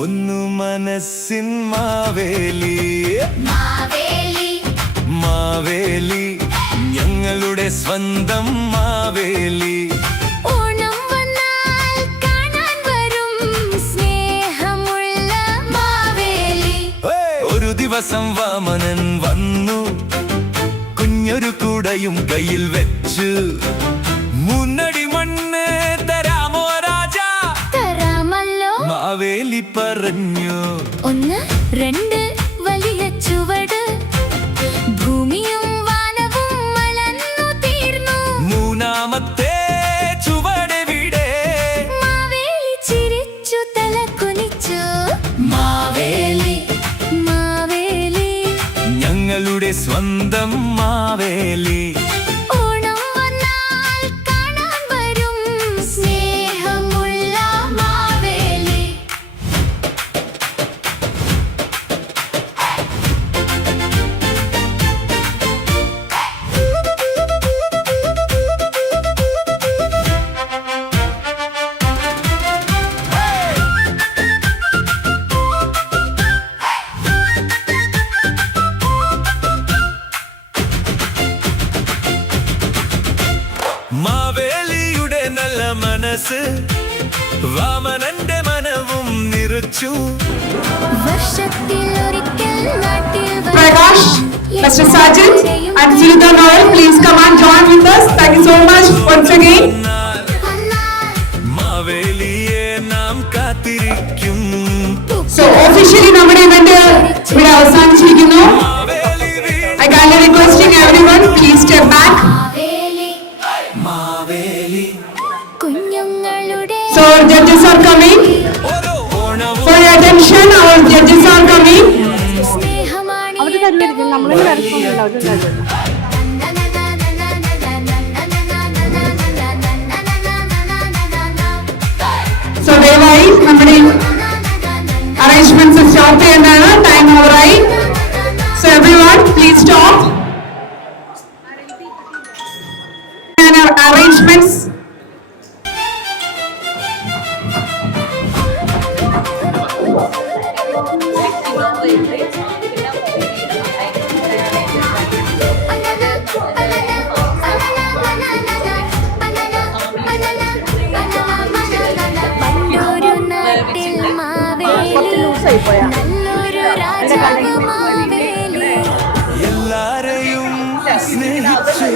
പൊന്നു മനസ്സിൻ മാവേലി മാവേലി ഞങ്ങളുടെ സ്വന്തം മാവേലി. ഓണം വന്നാൽ കാണാൻ വരും സ്നേഹമുള്ള മാവേലി. ഒരു ദിവസം വാമനൻ വന്നു, കുഞ്ഞൊരു കൂടയും കയ്യിൽ വെച്ചു. മുന്നടി മണ്ണ് തരാമോ രാജാ? തരാമല്ലോ. മാവേലി പറഞ്ഞു. 1 2 വലിയ ചുവട്, ഭൂമിയും വാനവും വളർന്നു തീർന്നു. മൂന്നാമത്തെ ചുവടെവിടെ? മാവേലി ചിരിച്ചു തല കുനിച്ചു. മാവേലി മാവേലി ഞങ്ങളുടെ സ്വന്തം മാവേലി. ഓണം വന്നാൽ കാണാൻ വരും സ്നേഹമുള്ള മാവേലി. മാവേലിയുടെ നല്ല മനസ്സ് വാമനന്റെ മനവും നിറച്ചു. വർഷത്തിലൊരിക്കൽ നാട്ടിൽ Prakash, Mr. Sajid and Sunita Noel, please come and join with us. Thank you so much once again. മാവേലിയെ നാം കാത്തിരിക്കും. So officially നമ്മുടെ event ഇവിടെ അവസാനിച്ചിരിക്കുന്നു. I kindly requesting everyone please step back. Maveli കുഞ്ഞുങ്ങളുടെ So our judges are coming. For your attention, our judges are coming. So ദയവായി നമ്മുടെ arrangements stop ചെയ്യേണ്ടതാണ്. Time ഓവറായി. So everyone please stop. And our arrangements. നല്ലൊരു നാട്ടിൽ മാവേലി, നല്ലൊരു രാജാവ് മാവേലി. എല്ലാരെയും സ്നേഹിച്ചു.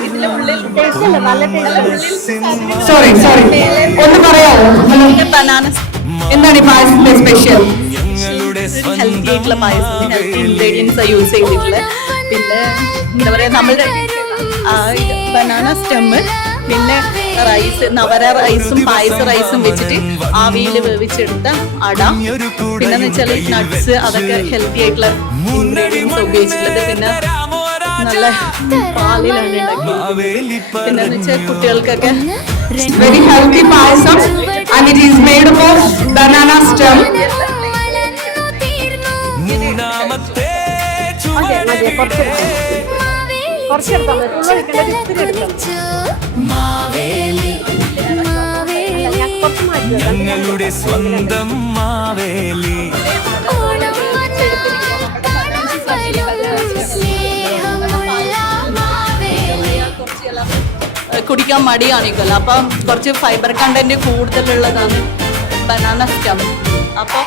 സോറി ഒന്ന് പറയാമോ? എന്താണ് ഈ പായസത്തിന്റെ സ്പെഷ്യൽ? ഞങ്ങളുടെ ഹെൽത്തി ആയിട്ടുള്ള പായസം, ഹെൽത്തി ഇൻഗ്രീഡിയൻസ് യൂസ് ചെയ്തിട്ടുള്ള. പിന്നെ എന്താ പറയാ, നമ്മളുടെ ബനാന സ്റ്റെമ്മ്, പിന്നെ റൈസ്, നവര റൈസും പായസ റൈസും വെച്ചിട്ട് ആവിയിൽ വേവിച്ചെടുത്ത അട, പിന്നെന്ന് വെച്ചാൽ നട്ട്സ്, അതൊക്കെ ഹെൽത്തി ആയിട്ടുള്ള ഇൻഗ്രീഡിയൻസ് ഉപയോഗിച്ചിട്ടുള്ളത്. പിന്നെ നല്ല പാലിലാണ് ഉണ്ടാക്കിയത്. പിന്നെന്ന് വെച്ചാൽ കുട്ടികൾക്കൊക്കെ very healthy payasam and it is made up of banana stem. മൂന്നാമത്തെ മാവേലി ഞങ്ങളുടെ സ്വന്തം മാവേലി. ഓണം വന്നാൽ കാണാൻ വരും സ്നേഹമുള്ള മാവേലി. കുടിക്കാൻ മടിയാണിക്കല്ലോ, അപ്പം കുറച്ച് ഫൈബർ കണ്ടന്റ് കൂടുതലുള്ളതാണ് ബനാന സ്റ്റം. അപ്പോൾ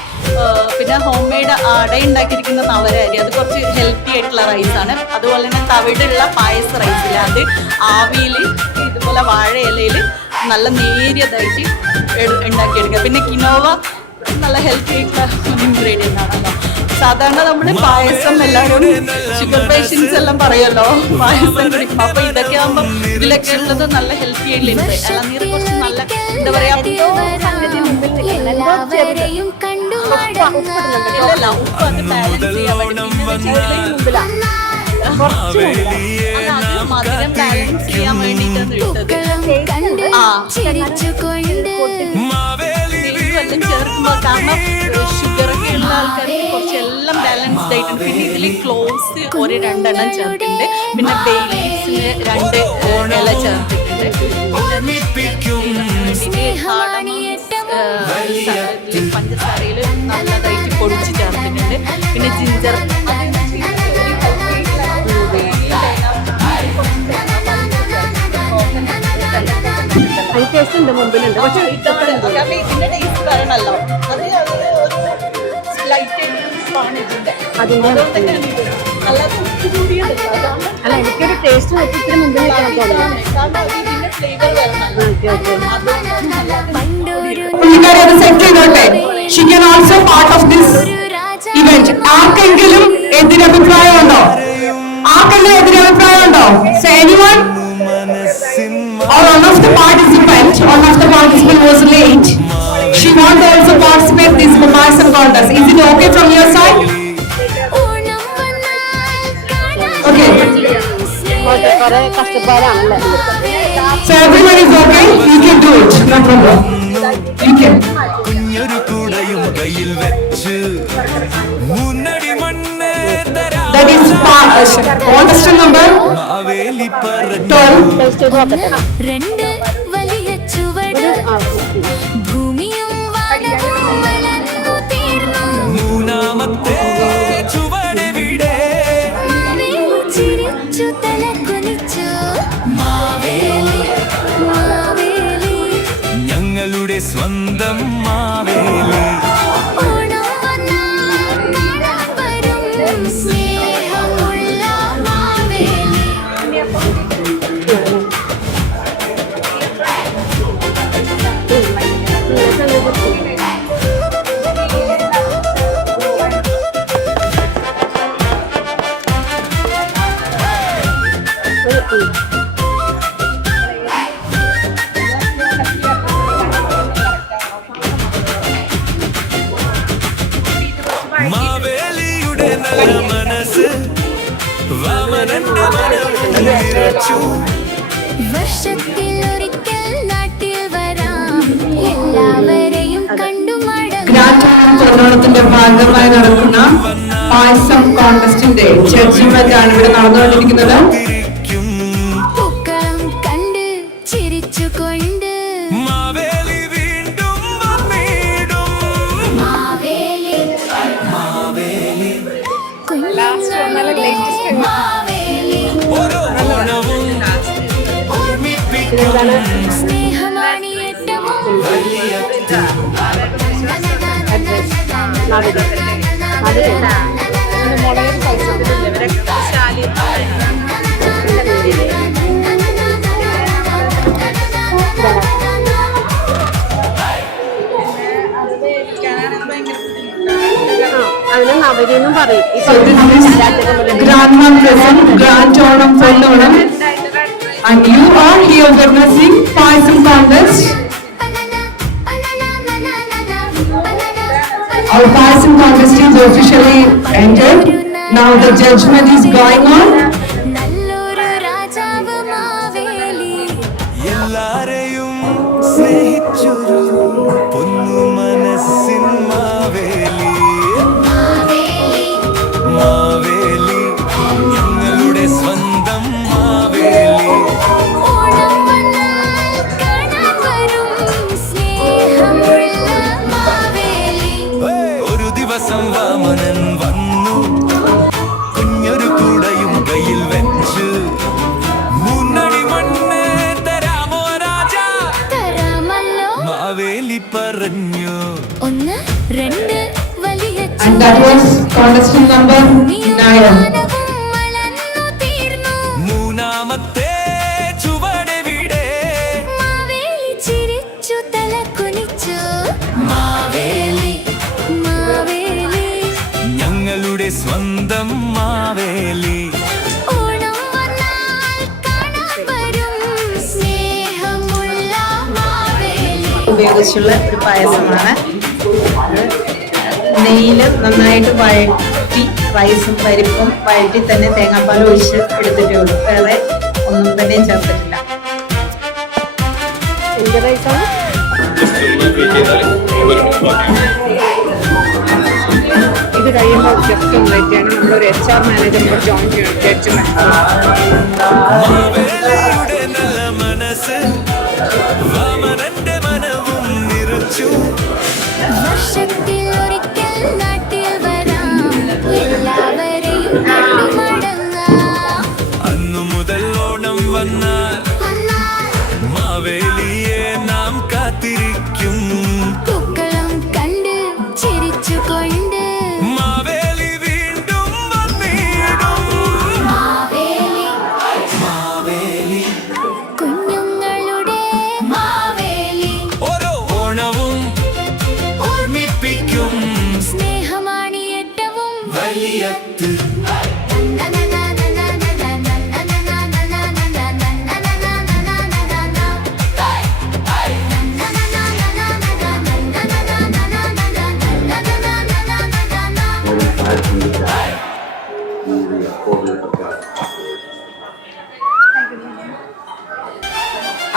പിന്നെ ഹോം മെയ്ഡ് അട ഉണ്ടാക്കിയിരിക്കുന്ന നവര അരി, അത് കുറച്ച് ഹെൽത്തി ആയിട്ടുള്ള റൈസാണ്. അതുപോലെ തന്നെ തവിടുള്ള പായസ റൈസില്ല, അത് ആവിയിൽ ഇതുപോലെ വാഴ ഇലയിൽ നല്ല നേരിയതായിട്ട് ഉണ്ടാക്കിയെടുക്കുക. പിന്നെ കിനോവ നല്ല ഹെൽത്തി ആയിട്ടുള്ള ഇൻഗ്രീഡിയൻ്റ് ആണല്ലോ. സാധാരണ നമ്മൾ പായസം എല്ലാവരും ഷുഗർ പേഷ്യൻസ് എല്ലാം പറയുമല്ലോ പായസം കുടിക്കും. അപ്പൊ ഇതൊക്കെ ആകുമ്പോൾ ഇതിലൊക്കെ ഉള്ളത് നല്ല ഹെൽത്തി ആയിട്ടുള്ള ഇളനീർ കുറച്ച് നല്ല എന്താ പറയാ, എല്ലാവരെയും കണ്ടു ഇല്ലല്ല ഉപ്പ് അത് ബാലൻസ് ചെയ്യാൻ വേണ്ടി മധുരം ബാലൻസ് ചെയ്യാൻ വേണ്ടിയിട്ടാണ് ഇട്ടത്. എല്ലാം ചേർക്കുമ്പോൾ കാരണം ഷുഗർ ഒക്കെ ഉള്ള ആൾക്കാർക്ക് കുറച്ചെല്ലാം ബാലൻസ്ഡ് ആയിട്ടുണ്ട്. പിന്നെ ഇതിൽ ക്ലോവ്സ് 2 ചേർത്തിട്ടുണ്ട്, പിന്നെ ബേ ലീവ്സിന് 2 ഇല ചേർത്തിട്ടുണ്ട്. പഞ്ചസാരയിൽ നല്ലതായിട്ട് പൊടിച്ച് ചേർത്തിട്ടുണ്ട്. പിന്നെ ജിഞ്ചർ ടേസ്റ്റ് ഉണ്ട്, മുമ്പിലുണ്ട്. പക്ഷെ കാരണം ഇതിന്റെ ടേസ്റ്റ് വരണല്ലോ, അത് ലൈറ്റ് അതിന്റെ അല്ല എനിക്കൊരു ടേസ്റ്റ് വെച്ചിട്ട് മുമ്പിൽ പുള്ളിക്കാരി അത് സെറ്റ് ചെയ്തോട്ടെ. Xi can also part of this event. ആർക്കെങ്കിലും എതിരഭിപ്രായം ഉണ്ടോ? ആർക്കെങ്കിലും എതിരഭിപ്രായം ഉണ്ടോ? So anyone? Or one of the participant was late. She wants to also participate in this comparison contest. Is it okay from your side? Okay. So everyone is okay? You can do it. No problem. You can. കുഞ്ഞൊരു കുടയും കയ്യിൽ വെച്ച് മുന്നടി മണ്ണ് That is contestant number Maveli പറഞ്ഞു 12. രണ്ട് വലിയ ചുവട് ഭൂമിയും വാനവും വളർന്നു തീർന്നു. മൂന്നാമത്തെ ചുവടെവിടെ മാവേലി ചിരിച്ചു തല കുനിച്ചു. മാവേലി മാവേലി ഞങ്ങളുടെ സ്വന്തം മാവേലി. ഓണം വന്നാൽ കാണാൻ വരും സ്നേഹമുള്ള മാവേലി. മാവേലിയുടെ നല്ല മനസ്സ് വാമനന്റെ മനവും നിറച്ചു. വർഷത്തിലൊരിക്കൽ നാട്ടിൽ വരാം, എല്ലാവരെയും കണ്ടു മടങ്ങാം. ഗ്രാൻഡ് പൊന്നോണത്തിന്റെ ഭാഗമായി നടക്കുന്ന പായസം കോൺടെസ്റ്റിന്റെ ജഡ്ജ്മെന്റ് ആണ് ഇവിടെ നടന്നുകൊണ്ടിരിക്കുന്നത്. തിരിക്കും പൂക്കളം കണ്ട് ചിരിച്ചുകൊണ്ട് മാവേലി വീണ്ടും വന്നിടും. മാവേലി മാവേലി കുഞ്ഞുങ്ങളുടെ മാവേലി ഓരോ ഓണവും ഓർമ്മിപ്പിക്കും സ്നേഹമാണ് ഏറ്റവും അതിനെ നവരിയെന്നും പറയും. So this is Grandma present Grand Onam Ponnonam, and you are here witnessing Paisam contest. Our Paisam contest is officially ended. Now the judgment is going on. നല്ലൊരു രാജാവ് മാവേലി. എല്ലാരെയും സ്നേഹിച്ചൊരു പൊന്നു മനസ്സിൻ മാവേലി. മാവേലി മാവേലി ഞങ്ങളുടെ സ്വന്തം മാവേലി. ഓണം വന്നാൽ കാണാൻ വരും സ്നേഹമുള്ള മാവേലി. ഒരു ദിവസം വാമനൻ വന്നു കുഞ്ഞൊരു കുടയും കയ്യിൽ വെച്ച് മുന്നടി മണ്ണ് തരാമോ രാജാ തരാമല്ലോ. മാവേലി പറഞ്ഞു. ഒന്ന് രണ്ട് വലിയ And that was contestant number 9. വളർന്നു തീർന്നു. മൂന്നാമത്തെ ചുവടെവിടെ മാവേലി ചിരിച്ചു തല കുനിച്ചു. മാവേലി മാവേലി ഞങ്ങളുടെ സ്വന്തം മാവേലി. ഓണം വന്നാൽ കാണാൻ വരും സ്നേഹമുള്ള മാവേലി. ഉപയോഗിച്ചുള്ള ഒരു പായസമാണ്. നെയ്യിൽ നന്നായിട്ട് വഴറ്റി റൈസും പരിപ്പും വഴറ്റി തന്നെ തേങ്ങാപ്പാൽ ഒഴിച്ച് എടുത്തിട്ടേ ഉള്ളൂ. വേറെ ഒന്നും തന്നെ ചേർത്തിട്ടില്ല. എന്ത് റൈസാണ്? ഇത് കഴിയുമ്പോൾ ജസ്റ്റ് ഒന്ന് വെയിറ്റ് ചെയ്യണം. നമ്മളൊരു HR മാനേജർ ജോയിൻ ചെയ്യണം. ജഡ്ജ്മെന്റ് മാവേലിയുടെ നല്ല മനസ്സ് വാമനന്റെ മനവും നിറച്ചു. വർഷത്തിലൊരിക്കൽ നാട്ടിൽ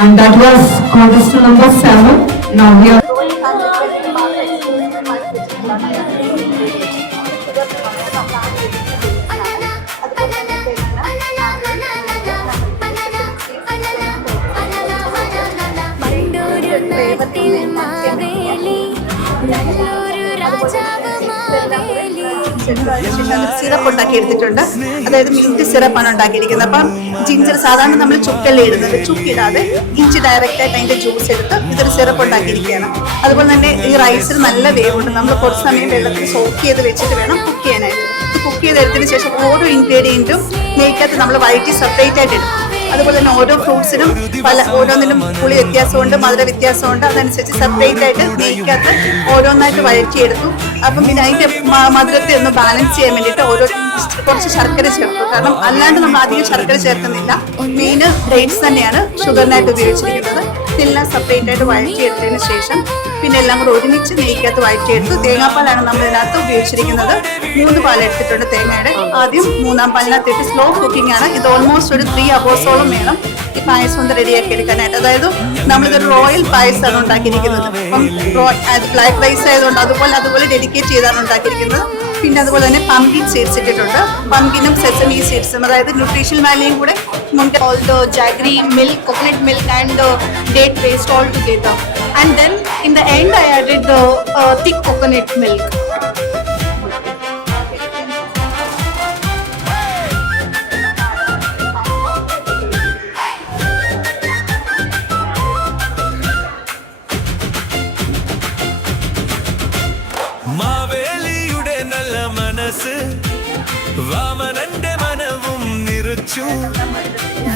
And that was contestant number 7. Now we are പണ്ടൊരു നാട്ടിൽ മാവേലി നല്ലൊരു രാജാവ് മാവേലി. സിറപ്പ് ഉണ്ടാക്കി എടുത്തിട്ടുണ്ട്. അതായത് മിൽക്ക് സിറപ്പാണ് ഉണ്ടാക്കിയിരിക്കുന്നത്. അപ്പം ജിഞ്ചർ സാധാരണ നമ്മൾ ചുക്കല്ലേ ഇടുന്നത്, ചുക്കിടാതെ ഇഞ്ചി ഡയറക്റ്റ് ആയിട്ട് അതിന്റെ ജ്യൂസ് എടുത്ത് ഇതൊരു സിറപ്പ് ഉണ്ടാക്കിയിരിക്കുകയാണ്. അതുപോലെ തന്നെ ഈ റൈസിന് നല്ല വേവുണ്ട്. നമ്മൾ കുറച്ച് സമയം വെള്ളത്തിൽ സോക്ക് ചെയ്ത് വെച്ചിട്ട് വേണം കുക്ക് ചെയ്യാനായിട്ട്. ഇത് കുക്ക് ചെയ്തെടുത്തതിന് ശേഷം ഓരോ ഇൻഗ്രീഡിയൻറ്റും നെയ്ക്കകത്ത് നമ്മൾ വഴറ്റി സെപ്പറേറ്റ് ആയിട്ട് ഇടും. അതുപോലെ തന്നെ ഓരോ ഫ്രൂട്ട്സിനും ഓരോന്നിനും പുളി വ്യത്യാസമുണ്ട്, മധുര വ്യത്യാസമുണ്ട്. അതനുസരിച്ച് സെപ്പറേറ്റ് ആയിട്ട് നെയ്ക്കകത്ത് ഓരോന്നായിട്ട് വഴറ്റിയെടുത്തു. അപ്പം പിന്നെ അതിന്റെ മധുരത്തെ ഒന്ന് ബാലൻസ് ചെയ്യാൻ വേണ്ടിയിട്ട് കുറച്ച് ശർക്കര ചേർത്തു. കാരണം അല്ലാണ്ട് നമ്മൾ അധികം ശർക്കര ചേർക്കുന്നില്ല. മെയിൻ ഡേറ്റ്സ് തന്നെയാണ് ഷുഗറിനായിട്ട് ഉപയോഗിച്ചിരിക്കുന്നത്. ഇതെല്ലാം സെപ്പറേറ്റ് ആയിട്ട് വഴറ്റിയെടുത്തതിന് ശേഷം പിന്നെ എല്ലാം കൂടെ ഒരുമിച്ച് നെയ്ക്കകത്ത് വഴറ്റിയെടുത്തു. തേങ്ങാപ്പാലാണ് നമ്മൾ ഇതിനകത്ത് ഉപയോഗിച്ചിരിക്കുന്നത്. 3 പാൽ എടുത്തിട്ടുണ്ട് തേങ്ങയുടെ. ആദ്യം 3-ാം പാലിനകത്തിട്ട് സ്ലോ കുക്കിംഗ് ആണ്. ഇത് ഓൾമോസ്റ്റ് ഒരു 3 hours വേണം ഈ പായസം ഒന്ന് റെഡിയാക്കി എടുക്കാനായിട്ട്. അതായത് നമ്മളിതൊരു റോയൽ പായസമാണ് ഉണ്ടാക്കിയിരിക്കുന്നത്. അപ്പം ബ്ലാക്ക് റൈസ് ആയതുകൊണ്ട് അതുപോലെ ഡെഡിക്കേറ്റ് ചെയ്താണ് ഉണ്ടാക്കിയിരിക്കുന്നത്. പിന്നെ അതുപോലെ തന്നെ പംകിൻ സീഡ്സ് ഇട്ടിട്ടുണ്ട്. പംകിനും സെസമി സീഡ്സും, അതായത് ന്യൂട്രീഷൻ വാല്യൂയും കൂടെ all the jaggery milk, coconut milk and date paste all together. And then in the end I added the thick coconut milk. മാവേലിയുടെ നല്ല മനസ്സ് വാമനന്റെ മനവും നിറച്ചു.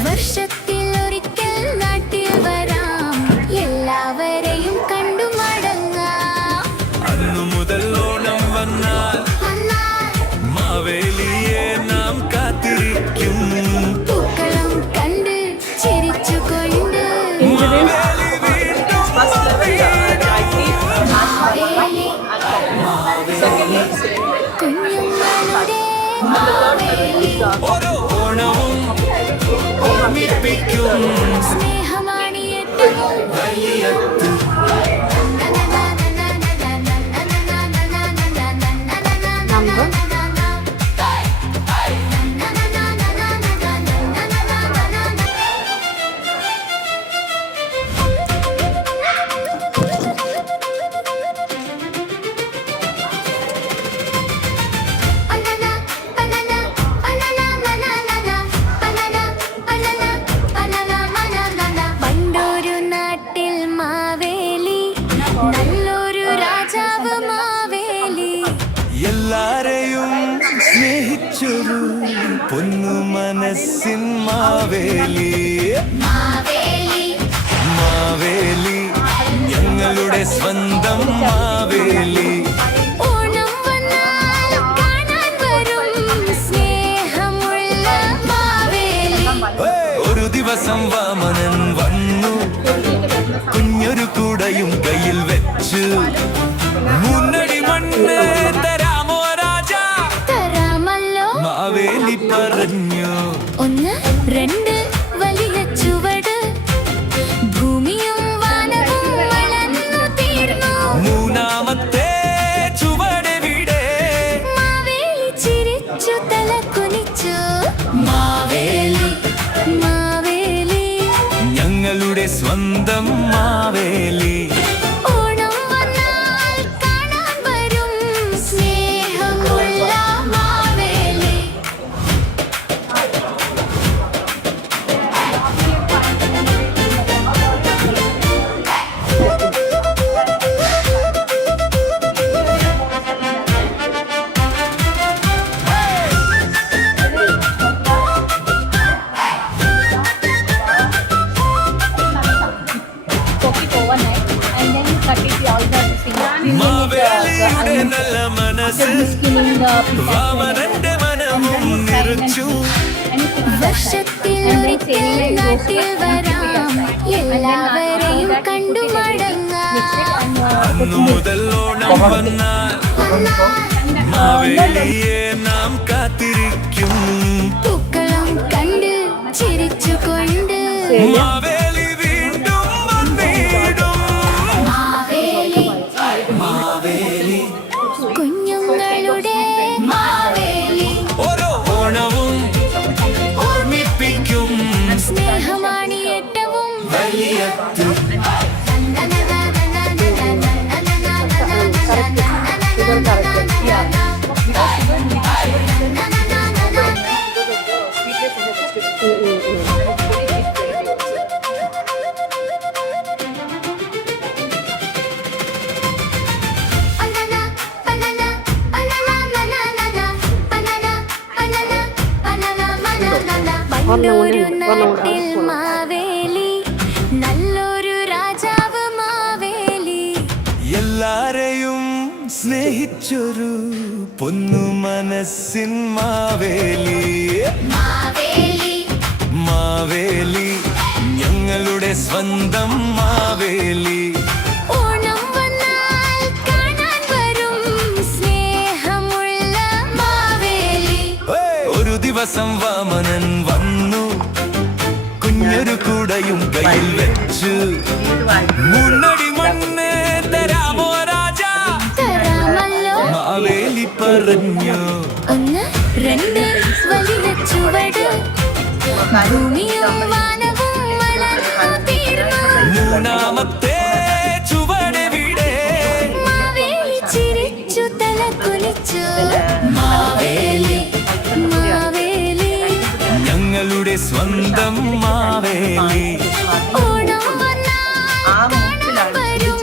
വർഷത്തിലൊരിക്കൽ നാട്ടിൽ വരാം, എല്ലാവരെയും കണ്ടു മടങ്ങാം. അന്നു മുതൽ ഓണം വന്നാൽ മാവേലിയെ നാം കാത്തിരിക്കും. പൂക്കളം കണ്ട് ചിരിച്ചുകൊണ്ട് മാവേലി വീണ്ടും മാവേലി കുഞ്ഞുങ്ങളുടെ മാവേലി ഓരോ ഓണവും ഓർമ്മിപ്പിക്കും സ്നേഹമാണ് ഏറ്റവും വലിയത്ത്. പണ്ടൊരു നാട്ടിൽ മാവേലി നല്ലൊരു രാജാവ് മാവേലി. എല്ലാരെയും സ്നേഹിച്ചൊരു പൊന്നു മനസ്സിൻ മാവേലി. മാവേലി മാവേലി ഞങ്ങളുടെ സ്വന്തം മാവേലി. ഓണം വന്നാൽ കാണാൻ വരും സ്നേഹമുള്ള മാവേലി. ഒരു ദിവസം വാമനൻ വന്നു, കുഞ്ഞൊരു കൂടയും കയ്യിൽ വെച്ചു. 3 അടി മണ്ണ് തരാമോ രാജാ, തരാമല്ലോ മാവേലി പറഞ്ഞു. 1 2 വലിയ ചുവട്, ഭൂമിയും വാനവും വളർന്നു തീർന്നു. 3-ാമത്തെ ചുവടെവിടെ? മാവേലി ചിരിച്ചു തല കുനിച്ചു. മാവേലി മാവേലി ഞങ്ങളുടെ സ്വന്തം മാവേലി. ഓണം വന്നാൽ കാണാൻ വരും സ്നേഹമുള്ള Maveli. Cook it overnight and then cut it all the മാവേലിയുടെ നല്ല മനസ്സ് skinning the വാമനന്റെ മനവും നിറച്ചു. വർഷത്തിലൊരിക്കൽ നാട്ടിൽ വരാം, എല്ലാവരെയും കണ്ടു മടങ്ങാം. അന്നു മുതൽ ഓണം വന്നാൽ മാവേലിയെ നാം കാത്തിരിക്കും പൂക്കളം കണ്ട് ചിരിച്ചുകൊണ്ട് മാവേലി വീണ്ടും വന്നിടും മാവേലി കുഞ്ഞുങ്ങളുടെ മാവേലി ഓരോ ഓണവും ഓർമ്മിപ്പിക്കും സ്നേഹമാണ് ഏറ്റവും വലിയത്ത് പണ്ടൊരു നാട്ടിൽ മാവേലി നല്ലൊരു രാജാവ് മാവേലി എല്ലാരെയും സ്നേഹിച്ചൊരു പൊന്നു മനസ്സിൻ മാവേലി മാവേലി മാവേലി ഞങ്ങളുടെ സ്വന്തം മാവേലി ഓണം വന്നാൽ കാണാൻ വരും സ്നേഹമുള്ള മാവേലി ഒരു ദിവസം വാമനൻ വന്നു കുഞ്ഞൊരു കൂടയും കയ്യിൽ വെച്ചു മുന്നടി മണ്ണ് തരാമോ രാജാ തരാമല്ലോ മാവേലി പറഞ്ഞു ഒന്ന് രണ്ട് വലിയ ചുവട് ഭൂമിയും വാനവും വളർന്നു തീർന്നു മൂന്നാമത്തെ ചുവടെവിടെ മാവേലി ചിരിച്ചു തല കുലിച്ചു മാവേലി മാവേലി ഞങ്ങളുടെ സ്വന്തം മാവേലി ഓണം വന്നാൽ കാണാൻ വരും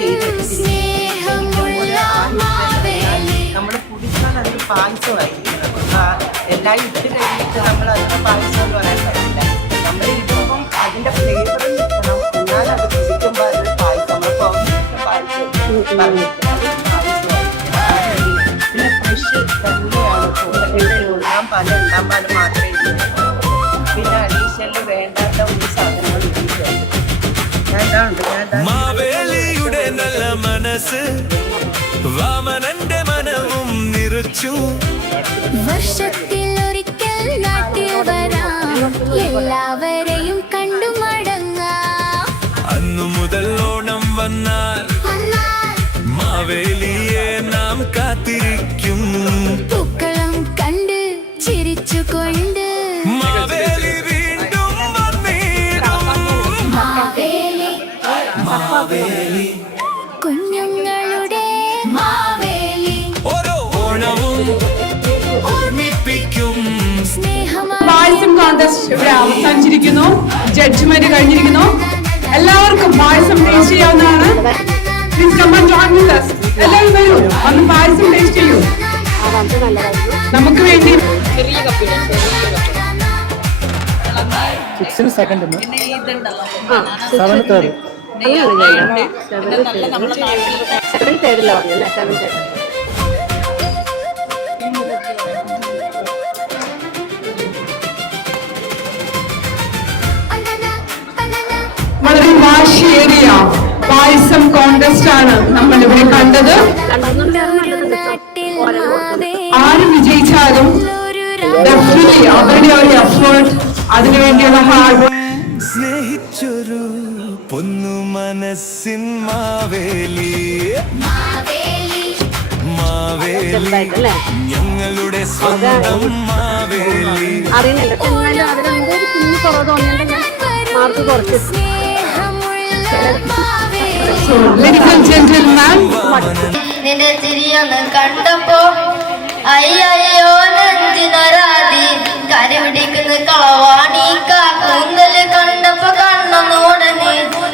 സ്നേഹമുള്ള മാവേലി നമ്മൾ കുടിക്കാൻ അതിന് പായസമായി എല്ലാം ഇട്ട് കഴിഞ്ഞിട്ട് നമ്മൾ അതിന് പായസം എന്ന് പറയാൻ പറ്റില്ല. നമ്മൾ ഇടുമ്പം അതിന്റെ ഫ്ലേവർ നിൽക്കണം, എന്നാൽ അത് കുടിക്കുമ്പോൾ അത് പായസം പിന്നെ ഫ്രഷ് തന്നെയാണ് ഞാൻ പല ഉണ്ടാകാൻ മാത്രമേ ഇടുള്ളൂ. പിന്നെ അഡീഷണൽ വേണ്ടാത്ത ഒരു സാധനങ്ങൾ വേണ്ട മാവേലിയുടെ നല്ല മനസ്സ് വാമനന്റെ മനവും നിറച്ചു വർഷത്തിൽ ഒരിക്കൽ നാട്ടിൽ വരാം എല്ലാവരെയും കണ്ടു മടങ്ങാം അന്നു മുതൽ ഓണം വന്നാൽ മാവേലിയെ നാം കാത്തിരിക്കും പൂക്കളം കണ്ട് ചിരിച്ചുകൊണ്ട് മാവേലി വീണ്ടും വന്നിടും മാവേലി മാവേലി കുഞ്ഞുങ്ങളുടെ മാവേലി ഓരോ ഓണവും ഓർമ്മിപ്പിക്കും സ്നേഹമാണ് പായസം കോൺടെസ്റ്റ് ഇവിടെ അവസാനിച്ചിരിക്കുന്നു. ജഡ്ജ്മെന്റ് കഴിഞ്ഞിരിക്കുന്നു. എല്ലാവർക്കും പായസം ടേസ്റ്റ് ചെയ്യാവുന്നതാണ്. Please come and join with us. എല്ലാവരും വരൂ, വന്ന് പായസം ടേസ്റ്റ് ചെയ്യൂ. നമുക്ക് വേണ്ടി പിന്നെ ഇതുണ്ടല്ലോ banana നെയ്യുണ്ട്. പിന്നെ നല്ല നമ്മുടെ നാട്ടിൽ വളരെ വാശിയേറിയ പായസം കോൺടെസ്റ്റ് ആണ് നമ്മൾ ഇവിടെ കണ്ടത്. നാട്ടിൽ മാവേലി ആര് വിജയിച്ചാലും ഡെഫിനറ്റ്ലി അവരുടെ ഒരു എഫേർട്ട്, അതിനുവേണ്ടിയുള്ള ഹാർഡ് സ്നേഹിച്ചൊരു പൊന്നു മനസ്സിൻ മാവേലി മാവേലി മാവേലി ഞങ്ങളുടെ സ്വന്തം മാവേലി Ladies and gentlemen, നിന്റെ ചിരിയൊന്ന് കണ്ടപ്പോ അയ്യോ നെഞ്ചിനൊരാതി കരപിടിക്കുന്ന കളവാണി കൂന്തല് കണ്ടപ്പോ കണ്ണനോടന്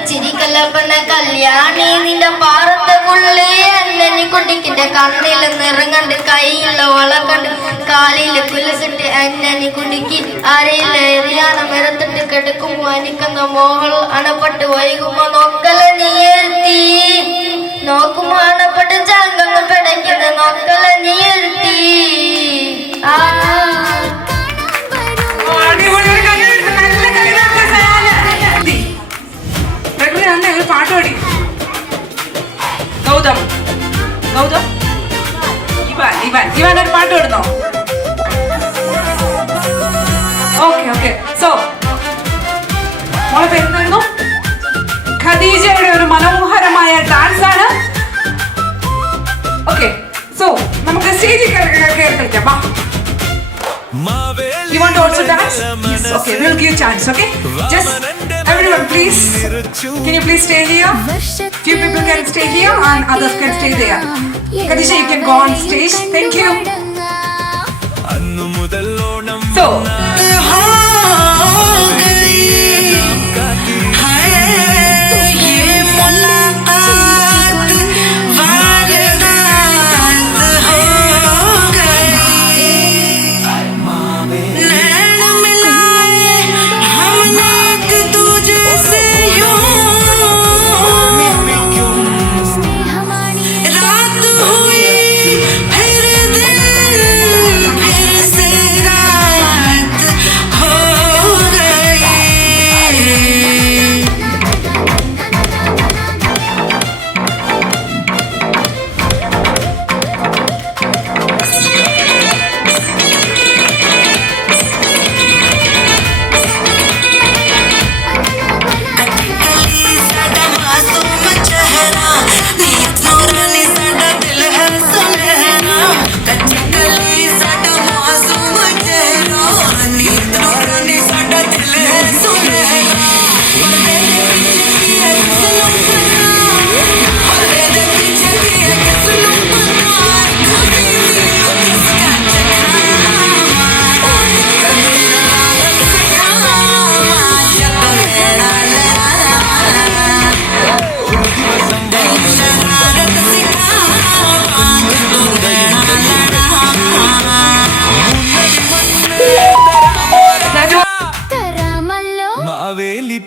ചിരിക്കല്ലപ്പന കല്യാണി നിന്റെ പാറത്തെ പുള്ളി എന്നെ കുട്ടിക്കിന്റെ കണ്ണിൽ നിറങ്ങണ്ട് കയ്യിലുള്ള വളക്കണ്ട് കാലില് കുലസിട്ട് എന്നെ കുടുക്കി അരയിലേറിയാണ് മിറത്തിട്ട് കെടുക്കുമ്പോ എനിക്കുന്ന മോഹൾ അണപ്പെട്ട് വൈകുമ്പോ നോക്കല നീർത്തി നോക്കുമ്പോ അണപ്പെട്ട് ചങ്കങ്ങ് പിടയ്ക്കുന്ന നോക്കല നീർത്തി പാട്ട് പാടി ഗൗതം ഗൗതം ഇവാൻ ഇഷ്ടപ്പെടുന്നോ? ഓക്കെ സോ മോളെ പേരെന്തായിരുന്നു? ഖദീജയുടെ ഒരു മനോഹരമായ ഡാൻസ് ആണ്. ഓക്കെ സോ നമുക്ക് സ്റ്റേജിൽ കയറി കളിക്കാം. വാ. You want to also dance? Yes. Okay, we'll give you a chance. Okay, just everyone, please. Can you please stay here? Few people can stay here and others can stay there. Khadija, you can go on stage. Thank you. So.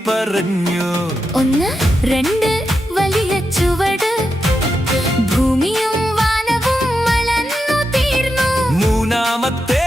പറഞ്ഞു 1 2 വലിയ ചുവട് ഭൂമിയും വാനവും വളർന്നു തീർന്നു മൂന്നാമത്തെ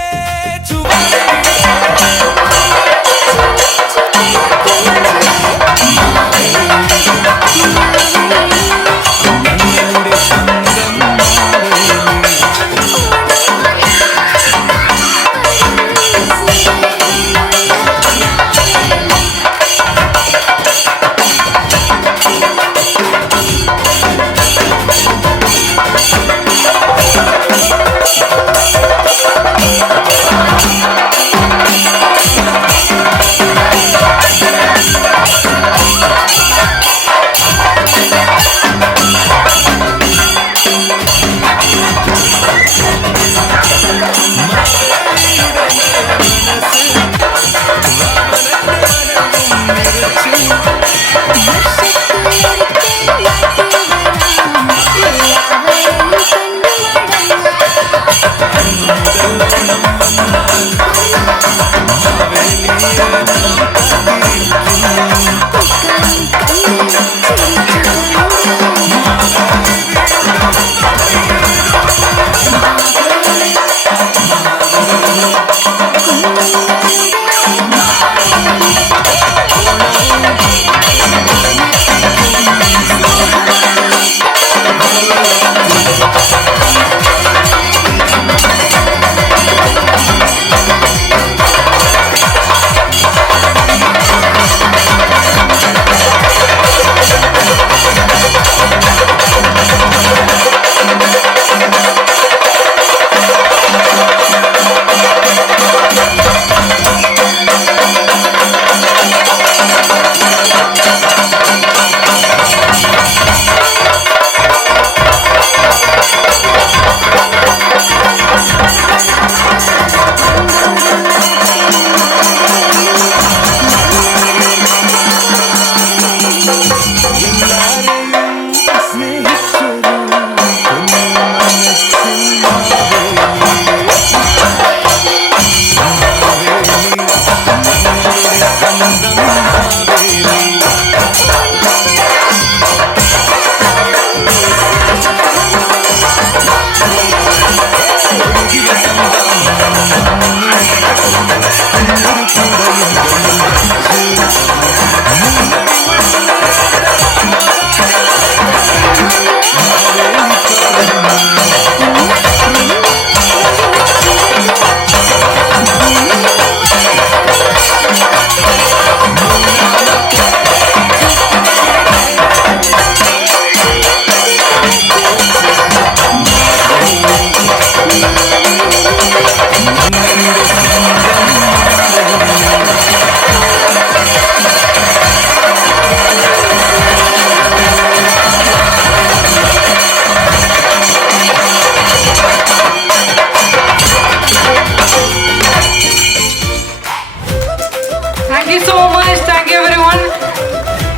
you so much. Thank you everyone.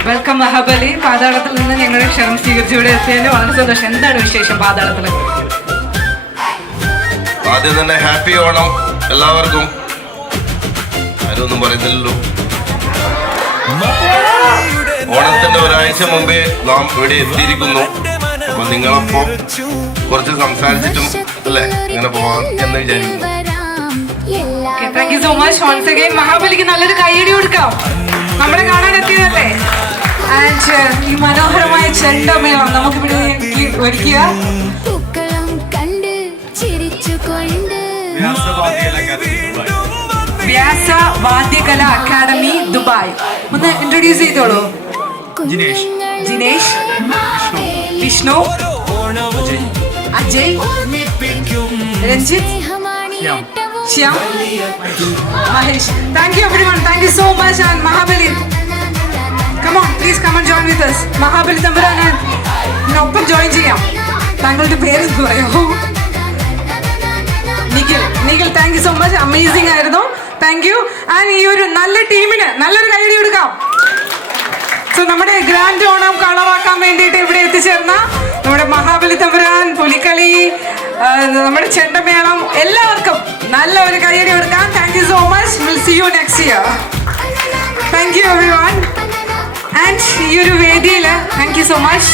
Welcome Mahabali. പാതാളത്തിൽ നിന്ന് ഞങ്ങളുടെ ക്ഷണം സ്വീകരിച്ച് ഇവിടെ എത്തിയതിന് വളരെ സന്തോഷം. എന്താണ് വിശേഷം പാതാളത്തിൽ? ആദ്യം തന്നെ ഹാപ്പി ഓണം എല്ലാവർക്കും. ആരൊന്നും പറയുന്നില്ലല്ലോ. ഓണത്തിന്റെ ഒരാഴ്ച മുമ്പേ നാം ഇവിടെ എത്തിയിരിക്കുന്നു. അപ്പൊ നിങ്ങളപ്പോ കുറച്ച് സംസാരിച്ചിട്ടും അല്ലേ ഇങ്ങനെ പോവാം എന്ന് വിചാരിക്കുന്നു. Thank you so much once again. മഹാബലിക്ക് നല്ലൊരു കൈയടി കൊടുക്കാം. നമ്മളെ കാണാൻ എത്തിയതല്ലേ. ആൻഡ് ഈ മനോഹരമായ ചെണ്ടമേളം നമുക്കിവിടെ ഒരുക്കുക. Vyasa Vadyakala academy Dubai. ഒന്ന് ഇൻട്രൊഡ്യൂസ് ചെയ്തോളൂ. Jinesh, Vishnu, Ajay, Ranjith, Shyam, Mahesh. Thank you everyone. Thank you so much. And Mahabali, come on, please come and join with us. Mahabali തമ്പുരാനെ ഒപ്പം ജോയിൻ ചെയ്യാം. താങ്കളുടെ പേര് പറയോ? Nikhil, thank you so much. Amazing ആയിരുന്നു. Thank you. ആൻഡ് ഈ ഒരു നല്ല ടീമിന് നല്ലൊരു കൈയടി കൊടുക്കാം. സോ നമ്മുടെ ഗ്രാൻഡ് ഓണം കളവാക്കാൻ വേണ്ടിയിട്ട് ഇവിടെ എത്തിച്ചേർന്ന നമ്മുടെ മഹാബലി തമ്പുരാൻ, പുലിക്കളി, നമ്മുടെ ചെണ്ടമേളം, എല്ലാവർക്കും നല്ല ഒരു കൈയടി കൊടുക്കാം. Thank you so much. Will see you next year. Thank you everyone. And ഈ ഒരു വേദിയിൽ thank you so much.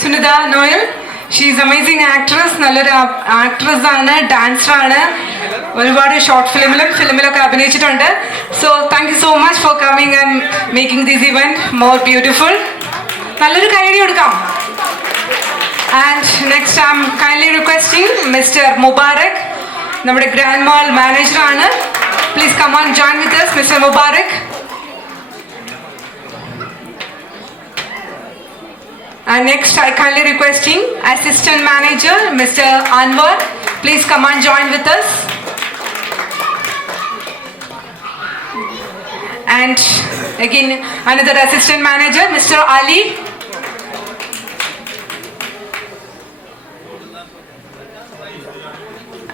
Sunitha Noel, she is amazing actress. നല്ലൊരു ആക്ട്രസ് ആണ്, ഡാൻസർ ആണ്. ഒരുപാട് ഷോർട്ട് ഫിലിമിലൊക്കെ അഭിനയിച്ചിട്ടുണ്ട്. So thank you so much for coming and making this event more beautiful. നല്ലൊരു കൈയടി കൊടുക്കാം. And next I'm kindly requesting mister Mubarak, നമ്മുടെ ഗ്രാൻഡ് മാൾ മാനേജർ ആണ്. Please come on join with us, mister Mubarak. And next, I kindly requesting Assistant Manager, Mr. Anwar. Please come and join with us. And again, another Assistant Manager, Mr. Ali.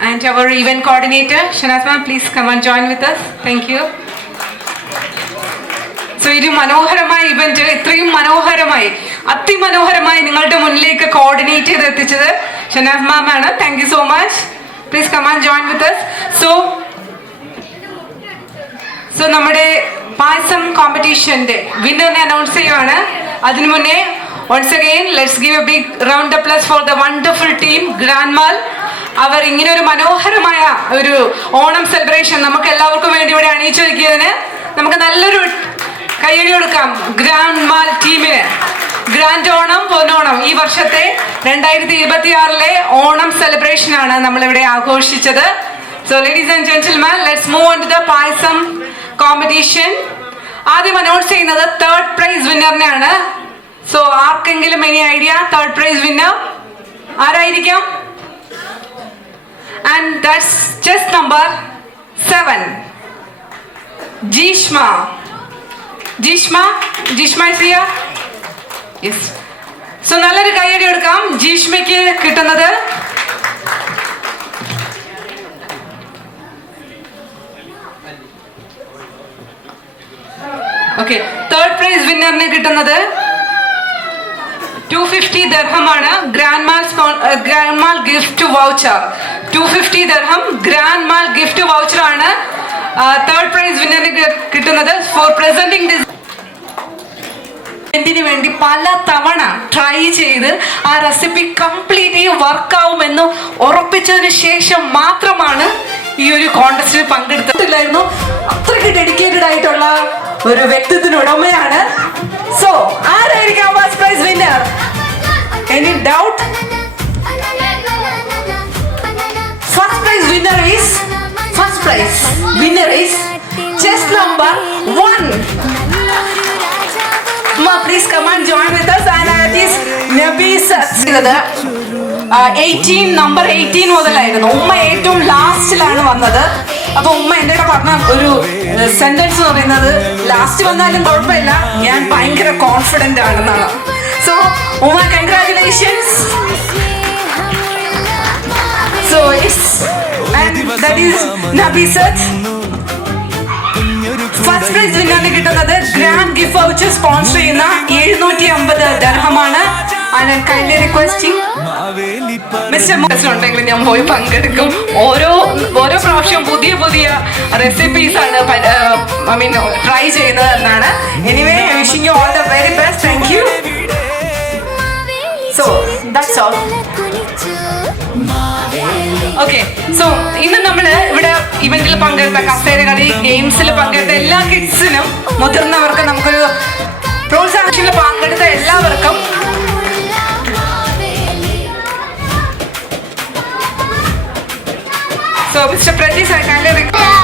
And our event coordinator, Shanazma, please come and join with us. Thank you. So ഇത് മനോഹരമായ event, ഇത്രയും മനോഹരമായി അതിമനോഹരമായി നിങ്ങളുടെ മുന്നിലേക്ക് coordinate ചെയ്ത് എത്തിച്ചത് Shanaz ma'am ആണ്. Thank you so much. Please come and join with us. So നമ്മുടെ പായസം കോമ്പറ്റീഷന്റെ വിന്നറിനെ അനൗൺസ് ചെയ്യുവാണ്. അതിനു മുന്നേ once again let's give a big round of applause for the wonderful team Grand Mal. അവർ ഇങ്ങനെ ഒരു മനോഹരമായ ഒരു ഓണം സെലിബ്രേഷൻ നമുക്ക് എല്ലാവർക്കും വേണ്ടി ഇവിടെ അണിയിച്ചൊരുക്കിയതിന് നമുക്ക് നല്ലൊരു കയ്യടി കൊടുക്കാം ഗ്രാൻഡ് മാൽ ടീമിന്. ഗ്രാൻഡ് ഓണം പൊന്നോണം ഈ വർഷത്തെ 2026 ഓണം സെലിബ്രേഷൻ ആണ് നമ്മളിവിടെ ആഘോഷിച്ചത്. So ladies and gentleman, let's move on to the payasam competition. ആദ്യം അനൗൺസ് ചെയ്യുന്നത് തേർഡ് പ്രൈസ് വിന്നറിനെയാണ്. സോ ആർക്കെങ്കിലും any idea third prize winner ആരായിരിക്കാം? And that's just number 7. Jishma is here. Yes. So നല്ലൊരു കയ്യടി കൊടുക്കാം ജീഷ്മയ്ക്ക് കിട്ടുന്നത്. ഓക്കെ, തേർഡ് പ്രൈസ് വിന്നറിന് കിട്ടുന്നത് 250 dirham ആണ്. Grand mall gift voucher 250 dirham grand mall gift voucher ആണ് തേർഡ് പ്രൈസ് വിന്നറിന് കിട്ടുന്നത്. ഫോർ പ്രസന്റിംഗ് ദിസ് ഇതിനു വേണ്ടി പല തവണ ട്രൈ ചെയ്ത് ആ റെസിപ്പി കംപ്ലീറ്റ്ലി വർക്കാവുമെന്ന് ഉറപ്പിച്ചതിന് ശേഷം മാത്രമാണ് ഈ ഒരു കോൺടെസ്റ്റിൽ പങ്കെടുത്തില്ലായിരുന്നു. അത്രയ്ക്ക് ഡെഡിക്കേറ്റഡ് ആയിട്ടുള്ള ഒരു വ്യക്തിത്വത്തിന് ഉടമയാണ്. സോ ആരായിരിക്കാം first prize winner? Any doubt? First prize winner is chest number 1. Please come and join with us. And that is Nabisa. 18 number 18 മുതലായിരുന്നു. ഉമ്മ ഏറ്റവും ലാസ്റ്റിലാണ് വന്നത്. അപ്പൊ ഉമ്മ എൻ്റെ പറഞ്ഞ ഒരു സെന്റൻസ് എന്ന് പറയുന്നത് ലാസ്റ്റ് വന്നാലും കുഴപ്പമില്ല, ഞാൻ ഭയങ്കര കോൺഫിഡന്റ് ആണെന്നാണ്. സോ ഉമ്മ, congratulations. So that is Nabisa. First prize വിന്നറിന് കിട്ടുന്നത് ഗ്രാൻഡ് ഗിഫ്റ്റ് വൗച്ചർ സ്പോൺസർ ചെയ്യുന്ന 750 dirham ആണ്. കൈൻഡ്ലി റിക്വസ്റ്റിംഗ് മിസ്റ്റർ ഉണ്ടെങ്കിൽ ഞാൻ പോയി പങ്കെടുക്കും. ഓരോ പ്രാവശ്യം പുതിയ റെസിപ്പീസ് ആണ് ട്രൈ ചെയ്യുന്നത് എന്നാണ്. Anyway, wishing you all the very best. Thank you. So that's all. Okay, so ഇന്ന് നമ്മള് ഇവിടെ ഇവന്റിൽ പങ്കെടുത്ത, കസേര കളി ഗെയിംസിൽ പങ്കെടുത്ത എല്ലാ കിഡ്സിനും മുതിർന്നവർക്കും നമുക്കൊരു പ്രോത്സാഹനത്തിൽ പങ്കെടുത്ത എല്ലാവർക്കും so mister Prajeesh, I kindly request